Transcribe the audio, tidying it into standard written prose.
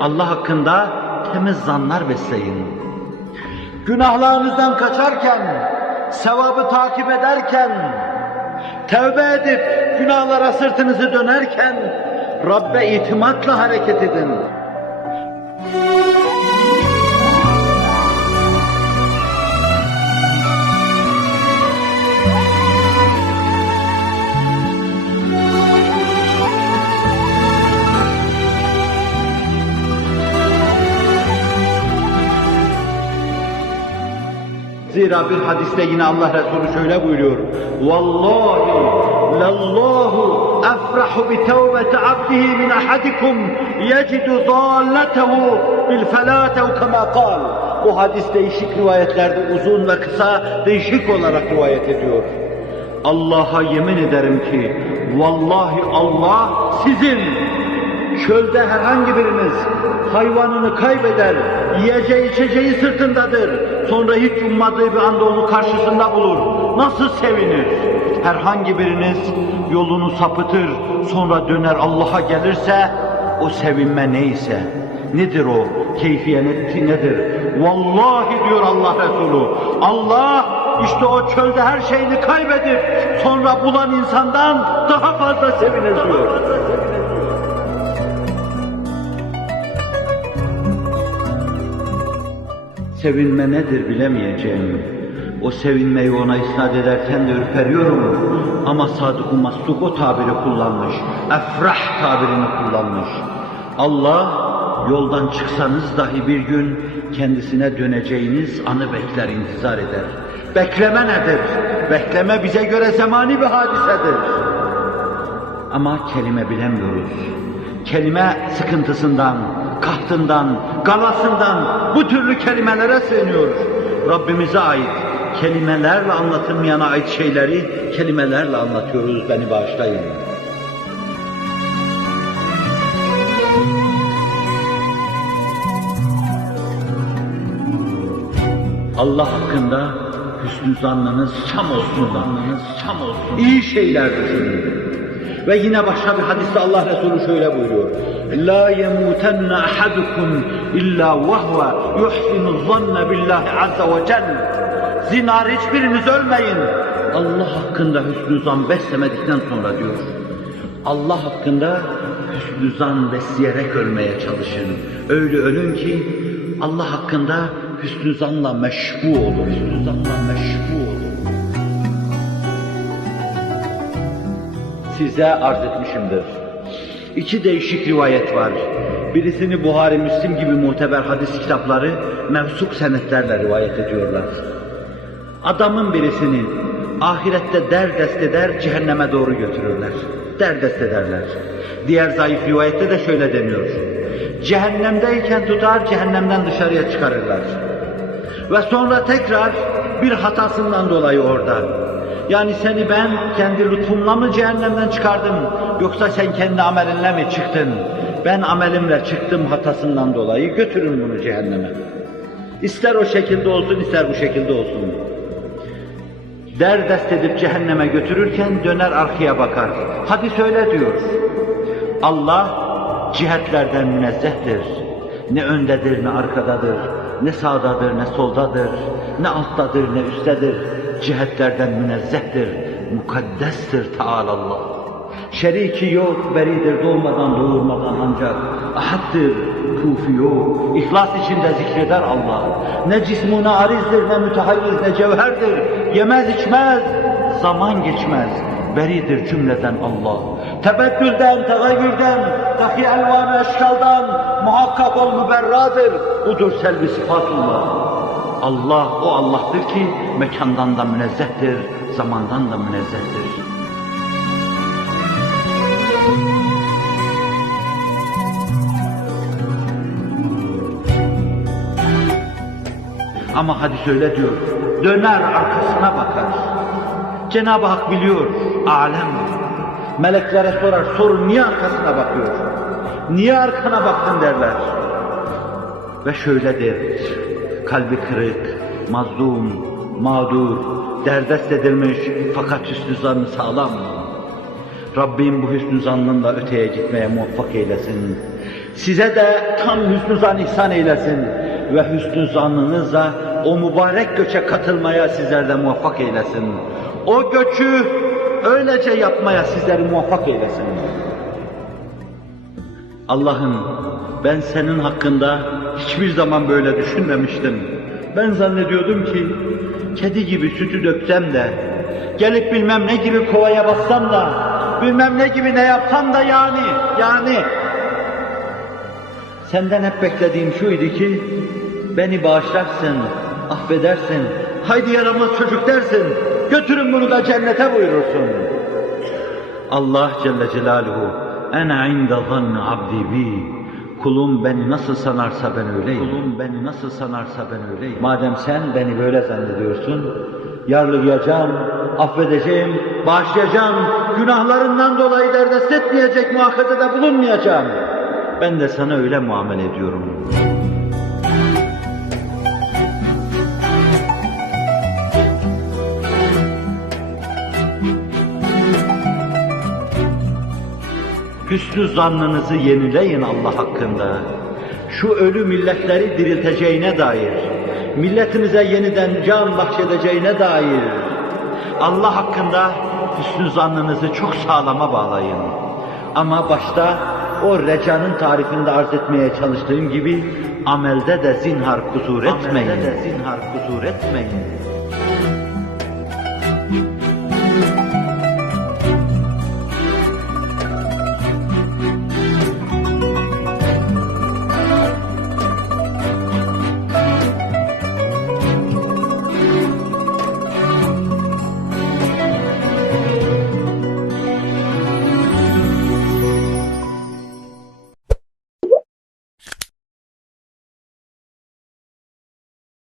Allah hakkında temiz zanlar besleyin. Günahlarınızdan kaçarken, sevabı takip ederken, tevbe edip günahlara sırtınızı dönerken, Rabbe itimatla hareket edin. Zira bir hadiste yine Allah Resulü şöyle buyuruyor. Vallahi lallahu efrahu bi tevbeti abdihi min ahadikum yecidu dalletahu bil felâtehu kema kal. Bu hadis değişik rivayetlerde uzun ve kısa değişik olarak rivayet ediyor. Allah'a yemin ederim ki vallahi Allah sizin çölde herhangi biriniz hayvanını kaybeder, yiyeceği içeceği sırtındadır. Sonra hiç ummadığı bir anda onu karşısında bulur. Nasıl sevinir? Herhangi biriniz yolunu sapıtır, sonra döner Allah'a gelirse, o sevinme neyse, nedir o? Keyfiyeti nedir? Vallahi diyor Allah Resulü, Allah işte o çölde her şeyini kaybedip sonra bulan insandan daha fazla sevinir diyor. Sevinme nedir bilemeyeceğim. O sevinmeyi ona isnat ederken de ürperiyorum. Ama Sadık-ı Masluk o tabiri kullanmış. Efrah tabirini kullanmış. Allah yoldan çıksanız dahi bir gün kendisine döneceğiniz anı bekler, intizar eder. Bekleme nedir? Bekleme bize göre zamani bir hadisedir. Ama kelime bilemiyoruz. Kelime sıkıntısından, kahtından, galasından bu türlü kelimelere sığınıyoruz. Rabbimize ait, kelimelerle anlatılmayana ait şeyleri kelimelerle anlatıyoruz, beni bağışlayın. Allah hakkında hüsnü zannınız çam olsun, İyi şeyler düşünün. Ve yine başka bir hadiste Allah Resulü şöyle buyuruyor. La yemutenne ahadukum illa vehve yuhsinu zanne billahi azze ve celle. Zinar hiçbiriniz ölmeyin. Allah hakkında hüsnü zan beslemedikten sonra diyor. Allah hakkında hüsnü zan besleyerek ölmeye çalışın. Öyle ölün ki Allah hakkında hüsnü zanla meşbu olur. Hüsnü zanla meşbu olur. Size arz etmişimdir. İki değişik rivayet var. Birisini Buhari, Müslim gibi muteber hadis kitapları mevsuk senetlerle rivayet ediyorlar. Adamın birisini ahirette derdest eder, cehenneme doğru götürürler. Derdest ederler. Diğer zayıf rivayette de şöyle deniyor. Cehennemdeyken tutar, cehennemden dışarıya çıkarırlar. Ve sonra tekrar bir hatasından dolayı orada. Yani seni ben kendi lütfumla mı cehennemden çıkardım, yoksa sen kendi amelinle mi çıktın? Ben amelimle çıktım hatasından dolayı, götürün bunu cehenneme. İster o şekilde olsun, ister bu şekilde olsun. Derdest edip cehenneme götürürken döner arkaya bakar. Hadis öyle diyor. Allah cihetlerden münezzehtir. Ne öndedir, ne arkadadır, ne sağdadır, ne soldadır, ne alttadır, ne üsttedir. Cihetlerden münezzehtir, mukaddestir Teâlâllah. Şeriki yok, beridir doğmadan doğurmadan ancak. Ahattır, kufi yok, ihlas içinde zikreder Allah. Ne cismuna arizdir, ne mütehayyiz, ne cevherdir. Yemez içmez, zaman geçmez. Beridir cümleden Allah. Tebeddülden, tegayyürden, dahi elvan-ı eşkaldan muhakkak ol müberradır. Budur selvi sıfatullah. Allah o Allah'tır ki mekandan da münezzehtir, zamandan da münezzehtir. Ama hadis öyle diyor, döner arkasına bakar. Cenab-ı Hak biliyor, alem. Meleklere sorar, sorun niye arkasına bakıyor? Niye arkana baktın derler. Ve şöyle der, kalbi kırık, mazlum, mağdur, derdest edilmiş fakat hüsnü zannı sağlam. Rabbim bu hüsnü zannınla öteye gitmeye muvaffak eylesin. Size de tam hüsnü zan ihsan eylesin. Ve hüsnü zannınızla o mübarek göçe katılmaya sizler de muvaffak eylesin. O göçü öylece yapmaya sizleri muvaffak eylesin. Allah'ım, ben senin hakkında hiçbir zaman böyle düşünmemiştim. Ben zannediyordum ki kedi gibi sütü döksem de, gelip bilmem ne gibi kovaya bassam da, bilmem ne gibi ne yapsam da yani senden hep beklediğim şuydu ki beni bağışlarsın, affedersin, haydi yaramaz çocuk dersin, götürün bunu da cennete buyurursun. Allah Celle Celaluhu, ene inde zanni abdi bi, kulum beni nasıl sanarsa ben öyleyim. Kulum beni nasıl sanarsa ben öyleyim. Madem sen beni böyle zannediyorsun, yarlayacağım, affedeceğim, bağışlayacağım, günahlarından dolayı derdest etmeyecek, muhakazada bulunmayacağım. Ben de sana öyle muamele ediyorum. Hüsnü zannınızı yenileyin Allah hakkında. Şu ölü milletleri dirilteceğine dair, milletimize yeniden can bahşedeceğine dair Allah hakkında hüsnü zannınızı çok sağlama bağlayın. Ama başta o recanın tarifinde arz etmeye çalıştığım gibi amelde de zinhar kusur etmeyin.